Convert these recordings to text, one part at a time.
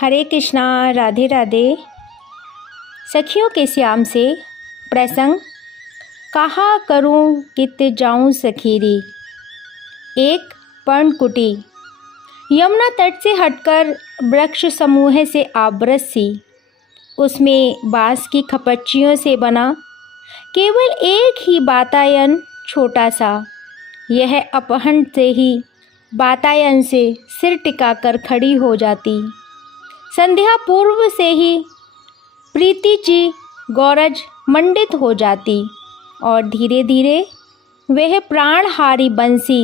हरे कृष्णा, राधे राधे। सखियों के श्याम से प्रसंग कहा करूं कित जाऊं सखीरी। एक पर्णकुटी। यमुना तट से हटकर वृक्ष समूह से आवृत सी, उसमें बांस की खपच्चियों से बना केवल एक ही वातायन छोटा सा। यह अपहरण से ही वातायन से सिर टिकाकर खड़ी हो जाती। संध्या पूर्व से ही प्रीति जी गौरज मंडित हो जाती और धीरे धीरे वह प्राणहारी बंसी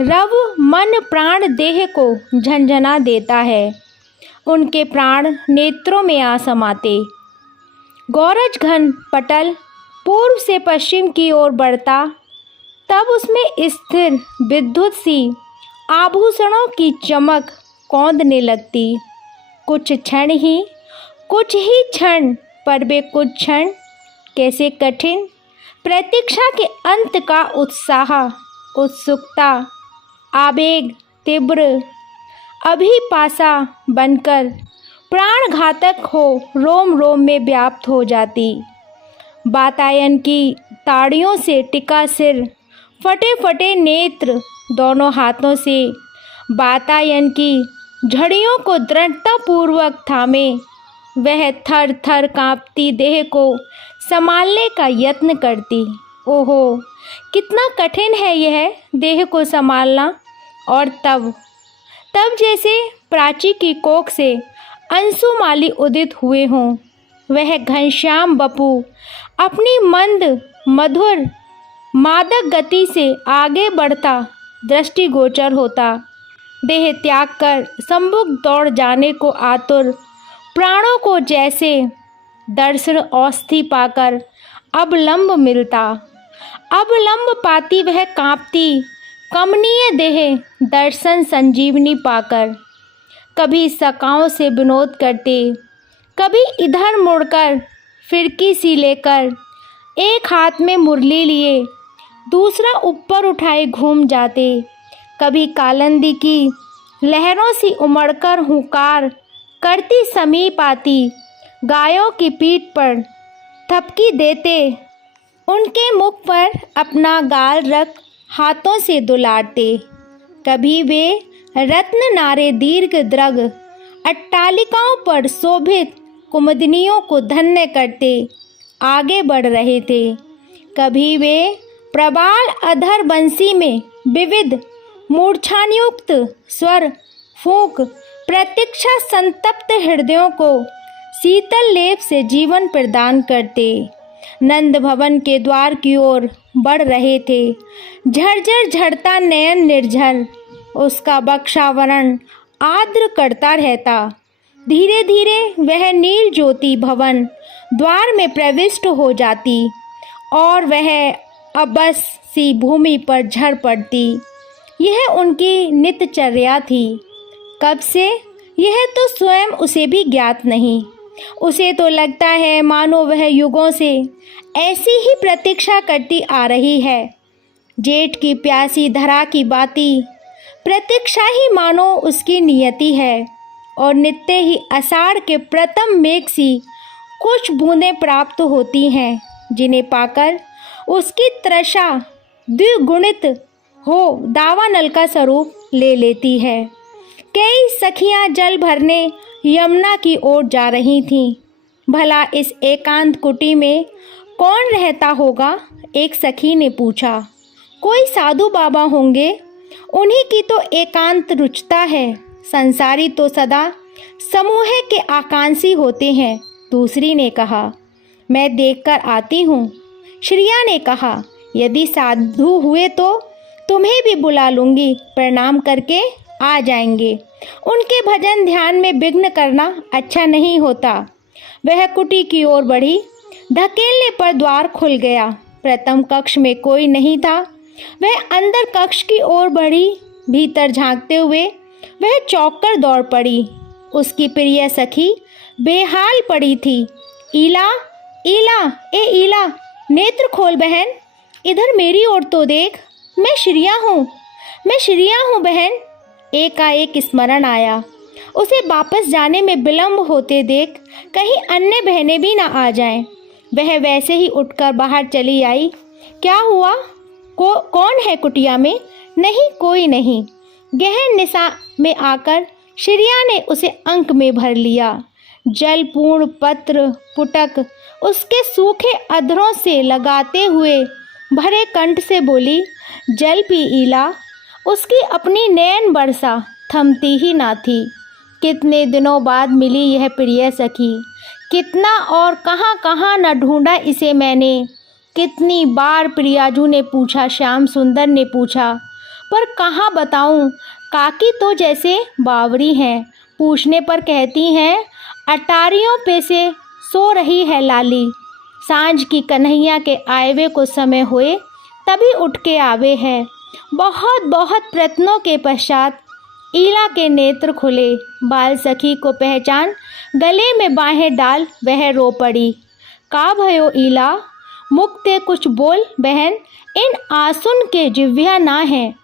रव मन प्राण देह को झंझना देता है। उनके प्राण नेत्रों में आ समाते। गौरज घन पटल पूर्व से पश्चिम की ओर बढ़ता, तब उसमें स्थिर विद्युत सी आभूषणों की चमक कौंधने लगती। कुछ ही क्षण पर वे कुछ क्षण कैसे कठिन प्रतीक्षा के अंत का उत्साह, उत्सुकता, आवेग तीव्र अभिपासा बनकर प्राणघातक हो रोम रोम में व्याप्त हो जाती। वातायन की ताड़ियों से टिका सिर, फटे फटे नेत्र, दोनों हाथों से वातायन की झड़ियों को दृढ़तापूर्वक थामे वह थर थर कांपती देह को संभालने का यत्न करती। ओहो, कितना कठिन है यह देह को संभालना। और तब जैसे प्राची की कोख से अंशुमाली उदित हुए हों, वह घनश्याम बपू अपनी मंद मधुर मादक गति से आगे बढ़ता दृष्टिगोचर होता। देह त्याग कर सम्मुख दौड़ जाने को आतुर प्राणों को जैसे दर्शन औषधि पाकर अवलंब मिलता। अवलंब पाती वह कांपती कमनीय देह दर्शन संजीवनी पाकर कभी सकाओं से विनोद करते, कभी इधर मुड़कर फिरकी सी लेकर एक हाथ में मुरली लिए दूसरा ऊपर उठाए घूम जाते। कभी कालंदी की लहरों से उमड़कर हुंकार करती समीप आती गायों की पीठ पर थपकी देते, उनके मुख पर अपना गाल रख हाथों से दुलारते। कभी वे रत्न नारे दीर्घ द्रग अट्टालिकाओं पर शोभित कुमुदनियों को धन्य करते आगे बढ़ रहे थे। कभी वे प्रबाल अधर बंसी में विविध मूर्छायुक्त स्वर फूंक प्रतीक्षा संतप्त हृदयों को शीतल लेप से जीवन प्रदान करते। नंद भवन के द्वार की ओर बढ़ रहे थे। झरझर झड़ता नयन निर्झर उसका बक्षावरण आर्द्र करता रहता। धीरे धीरे वह नील ज्योति भवन द्वार में प्रविष्ट हो जाती और वह अबस सी भूमि पर झड़ पड़ती। यह उनकी नित्यचर्या थी। कब से, यह तो स्वयं उसे भी ज्ञात नहीं। उसे तो लगता है मानो वह युगों से ऐसी ही प्रतीक्षा करती आ रही है। जेठ की प्यासी धरा की बाती प्रतीक्षा ही मानो उसकी नियति है। और नित्य ही आषाढ़ के प्रथम मेघ सी कुछ बूंदें प्राप्त होती हैं, जिन्हें पाकर उसकी तृषा द्विगुणित हो दावानल का स्वरूप ले लेती है। कई सखियां जल भरने यमुना की ओर जा रही थीं। भला इस एकांत कुटी में कौन रहता होगा? एक सखी ने पूछा। कोई साधु बाबा होंगे, उन्हीं की तो एकांत रुचता है। संसारी तो सदा समूह के आकांक्षी होते हैं, दूसरी ने कहा। मैं देखकर आती हूँ, श्रिया ने कहा। यदि साधु हुए तो तुम्हें भी बुला लूंगी, प्रणाम करके आ जाएंगे। उनके भजन ध्यान में विघ्न करना अच्छा नहीं होता। वह कुटी की ओर बढ़ी। धकेलने पर द्वार खुल गया। प्रथम कक्ष में कोई नहीं था। वह अंदर कक्ष की ओर बढ़ी। भीतर झांकते हुए वह चौंक कर दौड़ पड़ी। उसकी प्रिय सखी बेहाल पड़ी थी। ईला, ईला, ए ईला, नेत्र खोल बहन, इधर मेरी ओर तो देख। मैं श्रिया हूँ बहन। एकाएक स्मरण आया। उसे वापस जाने में विलंब होते देख कहीं अन्य बहनें भी ना आ जाएं। वह वैसे ही उठकर बाहर चली आई। क्या हुआ? कौन है कुटिया में? नहीं, कोई नहीं। गहन निशा में आकर श्रिया ने उसे अंक में भर लिया। जलपूर्ण पत्र पुटक उसके सूखे अधरों से लगाते हुए भरे कंठ से बोली, जल पी ईला। उसकी अपनी नयन वर्षा थमती ही ना थी। कितने दिनों बाद मिली यह प्रिय सखी, कितना और कहाँ कहाँ न ढूंढा इसे मैंने। कितनी बार प्रियाजू ने पूछा, श्याम सुंदर ने पूछा, पर कहाँ बताऊं। काकी तो जैसे बावरी हैं, पूछने पर कहती हैं अटारियों पे से सो रही है लाली। सांझ की कन्हैया के आएवे को समय हुए तभी उठ के आवे है। बहुत बहुत प्रयत्नों के पश्चात ईला के नेत्र खुले। बाल सखी को पहचान गले में बाहें डाल वह रो पड़ी। का भयो ईला? मुख ते कुछ बोल बहन, इन आंसुन के जिव्या ना है।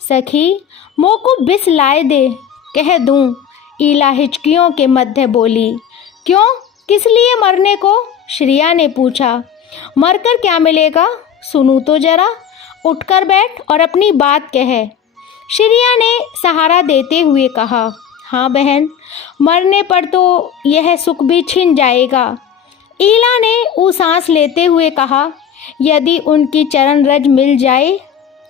सखी मों को बिस लाए दे, कह दूं। ईला हिचकियों के मध्य बोली। क्यों, किस लिए मरने को? श्रिया ने पूछा। मरकर क्या मिलेगा, सुनू तो जरा। उठकर बैठ और अपनी बात कह। श्रिया ने सहारा देते हुए कहा, हाँ बहन, मरने पर तो यह सुख भी छिन जाएगा। ईला ने वो सांस लेते हुए कहा, यदि उनकी चरण रज मिल जाए।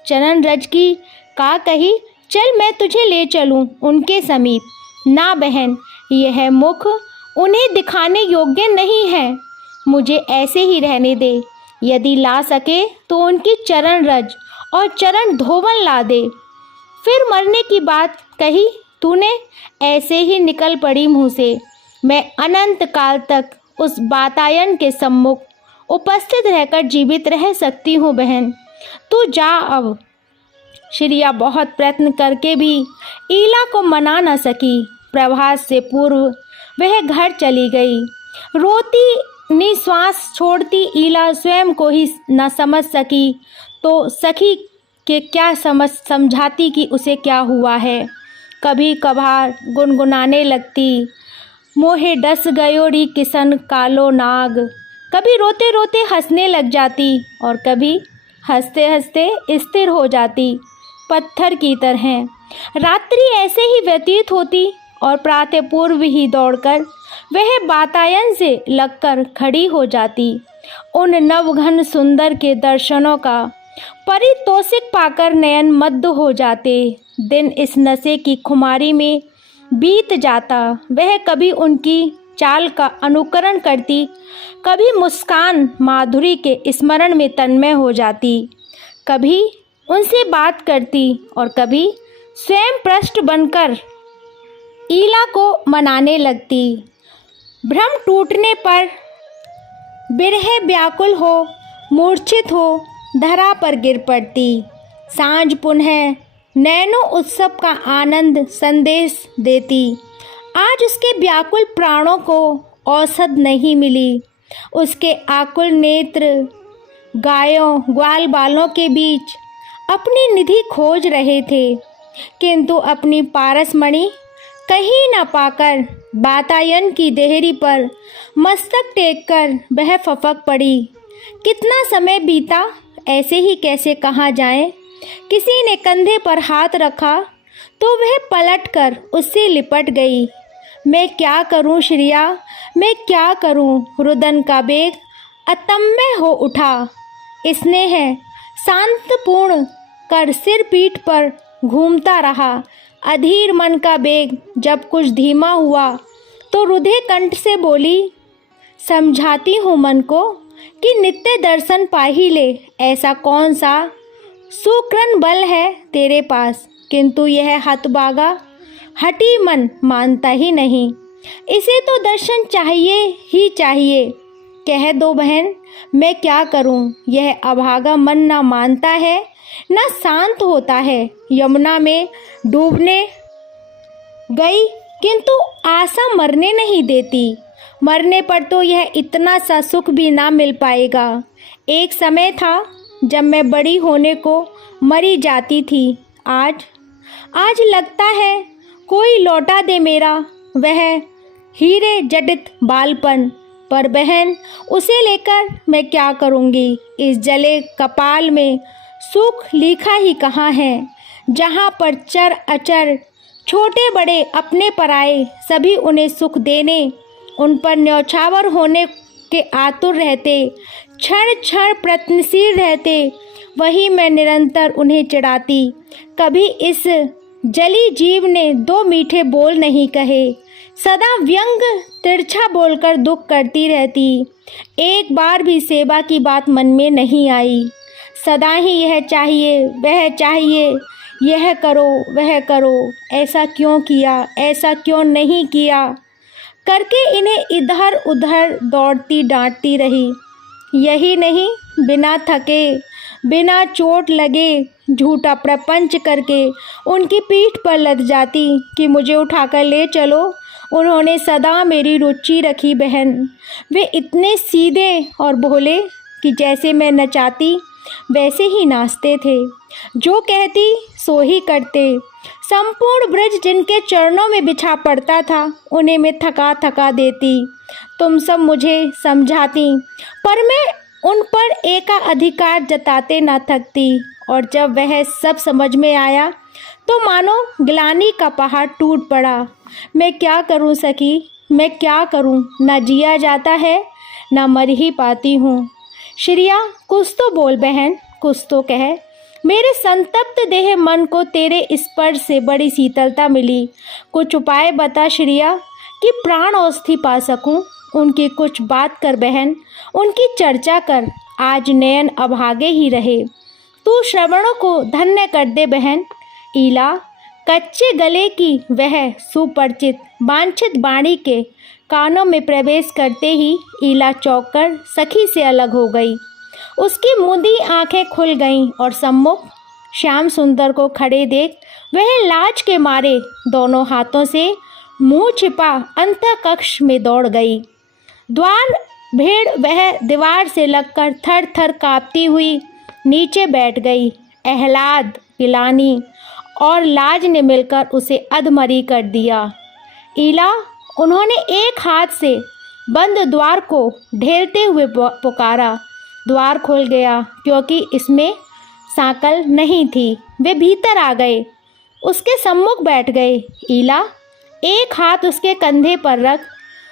चरण रज की का कही, चल मैं तुझे ले चलूं उनके समीप। ना बहन, यह मुख उन्हें दिखाने योग्य नहीं है। मुझे ऐसे ही रहने दे। यदि ला सके तो उनकी चरण रज और चरण धोवन ला दे। फिर मरने की बात कही तूने, ऐसे ही निकल पड़ी मुँह से। मैं अनंत काल तक उस वातायन के सम्मुख उपस्थित रहकर जीवित रह सकती हूँ बहन, तू जा अब। श्रिया बहुत प्रयत्न करके भी ईला को मना न सकी। प्रभात से पूर्व वह घर चली गई। रोती निश्वास छोड़ती ईला स्वयं को ही न समझ सकी तो सखी के क्या समझाती कि उसे क्या हुआ है। कभी कभार गुनगुनाने लगती, मोहे डस गयो री किसन कालो नाग। कभी रोते रोते हंसने लग जाती और कभी हंसते हंसते स्थिर हो जाती, पत्थर की तरह। रात्रि ऐसे ही व्यतीत होती और प्रातः पूर्व ही दौड़कर वह वातायन से लगकर खड़ी हो जाती। उन नवघन सुंदर के दर्शनों का परितोषिक पाकर नयन मद्द हो जाते। दिन इस नशे की खुमारी में बीत जाता। वह कभी उनकी चाल का अनुकरण करती, कभी मुस्कान माधुरी के स्मरण में तन्मय हो जाती, कभी उनसे बात करती और कभी स्वयं पृष्ठ बनकर ईला को मनाने लगती। भ्रम टूटने पर बिरह व्याकुल हो, मूर्छित हो धरा पर गिर पड़ती। सांझ पुनः नैनो उत्सव का आनंद संदेश देती। आज उसके व्याकुल प्राणों को औषध नहीं मिली। उसके आकुल नेत्र गायों ग्वाल बालों के बीच अपनी निधि खोज रहे थे, किंतु अपनी पारसमणि कहीं न पाकर वातायन की देहरी पर मस्तक टेककर वह फपक पड़ी। कितना समय बीता, ऐसे ही कैसे कहाँ जाए। किसी ने कंधे पर हाथ रखा तो वह पलटकर उससे लिपट गई। मैं क्या करूं श्रिया, मैं क्या करूं। रुदन का बेग अतम्य हो उठा। स्नेह शांतपूर्ण कर सिर पीठ पर घूमता रहा। अधीर मन का बेग जब कुछ धीमा हुआ तो रुधे कंठ से बोली, समझाती हूँ मन को कि नित्य दर्शन पा ही ले। ऐसा कौन सा सुकृन बल है तेरे पास, किंतु यह हतभागा हठी मन मानता ही नहीं। इसे तो दर्शन चाहिए ही चाहिए। कह दो बहन, मैं क्या करूं। यह अभागा मन ना मानता है ना शांत होता है। यमुना में डूबने गई किंतु आशा मरने नहीं देती। मरने पर तो यह इतना सा सुख भी ना मिल पाएगा। एक समय था जब मैं बड़ी होने को मरी जाती थी। आज लगता है कोई लौटा दे मेरा वह हीरे जडित बालपन। पर बहन, उसे लेकर मैं क्या करूँगी? इस जले कपाल में सुख लिखा ही कहाँ है, जहाँ पर चर अचर छोटे बड़े अपने पराए सभी उन्हें सुख देने, उन पर न्यौछावर होने के आतुर रहते, क्षण क्षण प्रयत्नशील रहते। वही मैं निरंतर उन्हें चिढ़ाती। कभी इस जली जीव ने दो मीठे बोल नहीं कहे, सदा व्यंग तिरछा बोलकर दुख करती रहती। एक बार भी सेवा की बात मन में नहीं आई। सदा ही यह चाहिए वह चाहिए, यह करो वह करो, ऐसा क्यों किया ऐसा क्यों नहीं किया करके इन्हें इधर उधर दौड़ती डांटती रही। यही नहीं, बिना थके बिना चोट लगे झूठा प्रपंच करके उनकी पीठ पर लद जाती कि मुझे उठाकर ले चलो। उन्होंने सदा मेरी रुचि रखी बहन। वे इतने सीधे और भोले कि जैसे मैं नचाती वैसे ही नाचते थे, जो कहती सो ही करते। संपूर्ण ब्रज जिनके चरणों में बिछा पड़ता था उन्हें मैं थका थका देती। तुम सब मुझे समझाती, पर मैं उन पर एकाधिकार जताते न थकती। और जब वह सब समझ में आया तो मानो ग्लानि का पहाड़ टूट पड़ा। मैं क्या करूं सखी, मैं क्या करूं? न जिया जाता है न मर ही पाती हूँ। श्रिया, कुछ तो बोल बहन, कुछ तो कह। मेरे संतप्त देह मन को तेरे स्पर्श से बड़ी शीतलता मिली। कुछ उपाय बता श्रिया कि प्राण औषधि पा सकूं। उनकी कुछ बात कर बहन, उनकी चर्चा कर। आज नयन अभागे ही रहे। तू श्रवणों को धन्य कर दे बहन। ईला, कच्चे गले की वह सुपरिचित वांछित वाणी के कानों में प्रवेश करते ही ईला चौंक कर सखी से अलग हो गई। उसकी मूंदी आंखें खुल गईं और सम्मुख श्याम सुंदर को खड़े देख वह लाज के मारे दोनों हाथों से मुंह छिपा अंतः कक्ष में दौड़ गई। द्वार भेड़ वह दीवार से लगकर थर थर कांपती हुई नीचे बैठ गई। आह्लाद, गिलानी और लाज ने मिलकर उसे अधमरी कर दिया। ईला, उन्होंने एक हाथ से बंद द्वार को ढेलते हुए पुकारा। द्वार खुल गया क्योंकि इसमें सांकल नहीं थी। वे भीतर आ गए, उसके सम्मुख बैठ गए। ईला, एक हाथ उसके कंधे पर रख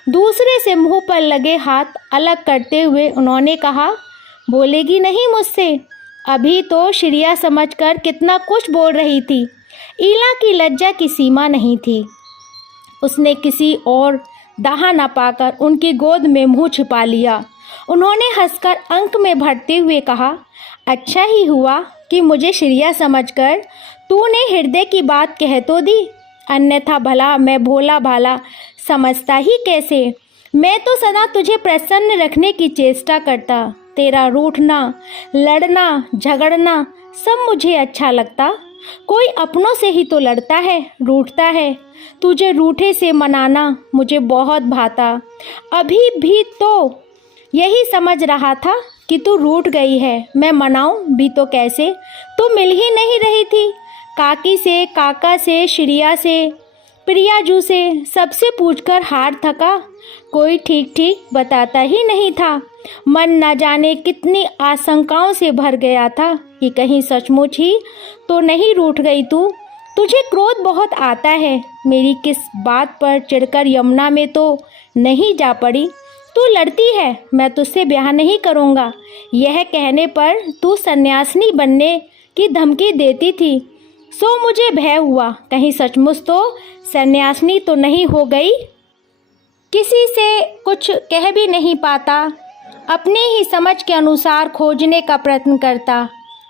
दूसरे से मुंह पर लगे हाथ अलग करते हुए उन्होंने कहा, बोलेगी नहीं मुझसे? अभी तो श्रिया समझकर कितना कुछ बोल रही थी। ईला की लज्जा की सीमा नहीं थी। उसने किसी और दाह न पाकर उनकी गोद में मुंह छिपा लिया। उन्होंने हंसकर अंक में भरते हुए कहा, अच्छा ही हुआ कि मुझे श्रिया समझकर तूने हृदय की बात कह तो दी, अन्यथा भला मैं भोला भाला समझता ही कैसे। मैं तो सदा तुझे प्रसन्न रखने की चेष्टा करता। तेरा रूठना, लड़ना, झगड़ना सब मुझे अच्छा लगता। कोई अपनों से ही तो लड़ता है, रूठता है। तुझे रूठे से मनाना मुझे बहुत भाता। अभी भी तो यही समझ रहा था कि तू रूठ गई है। मैं मनाऊं भी तो कैसे? तू मिल ही नहीं रही थी। काकी से, काका से, श्रिया से, प्रियाजू से सबसे पूछकर हार थका। कोई ठीक ठीक बताता ही नहीं था। मन न जाने कितनी आशंकाओं से भर गया था कि कहीं सचमुच ही तो नहीं रूठ गई तू। तुझे क्रोध बहुत आता है। मेरी किस बात पर चिढ़कर यमुना में तो नहीं जा पड़ी? तू लड़ती है, मैं तुझसे ब्याह नहीं करूँगा। यह कहने पर तू सन्यासिनी बनने की धमकी देती थी। सो मुझे भय हुआ कहीं सचमुच तो सन्यासिनी तो नहीं हो गई। किसी से कुछ कह भी नहीं पाता, अपनी ही समझ के अनुसार खोजने का प्रयत्न करता।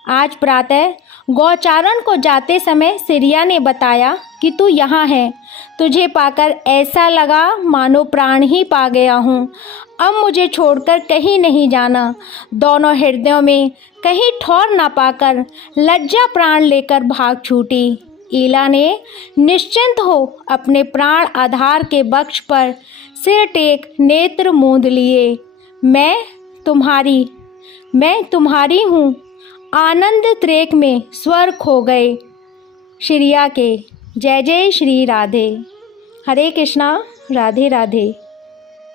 आज प्रातः गौचारण को जाते समय श्रिया ने बताया कि तू यहाँ है। तुझे पाकर ऐसा लगा मानो प्राण ही पा गया हूँ। अब मुझे छोड़कर कहीं नहीं जाना। दोनों हृदयों में कहीं ठौर ना पाकर लज्जा प्राण लेकर भाग छूटी। ईला ने निश्चिंत हो अपने प्राण आधार के वक्ष पर सिर टेक नेत्र मूंद लिए। मैं तुम्हारी हूँ। आनंद त्रेक में स्वर खो गए श्रिया के। जय जय श्री राधे। हरे कृष्णा। राधे राधे।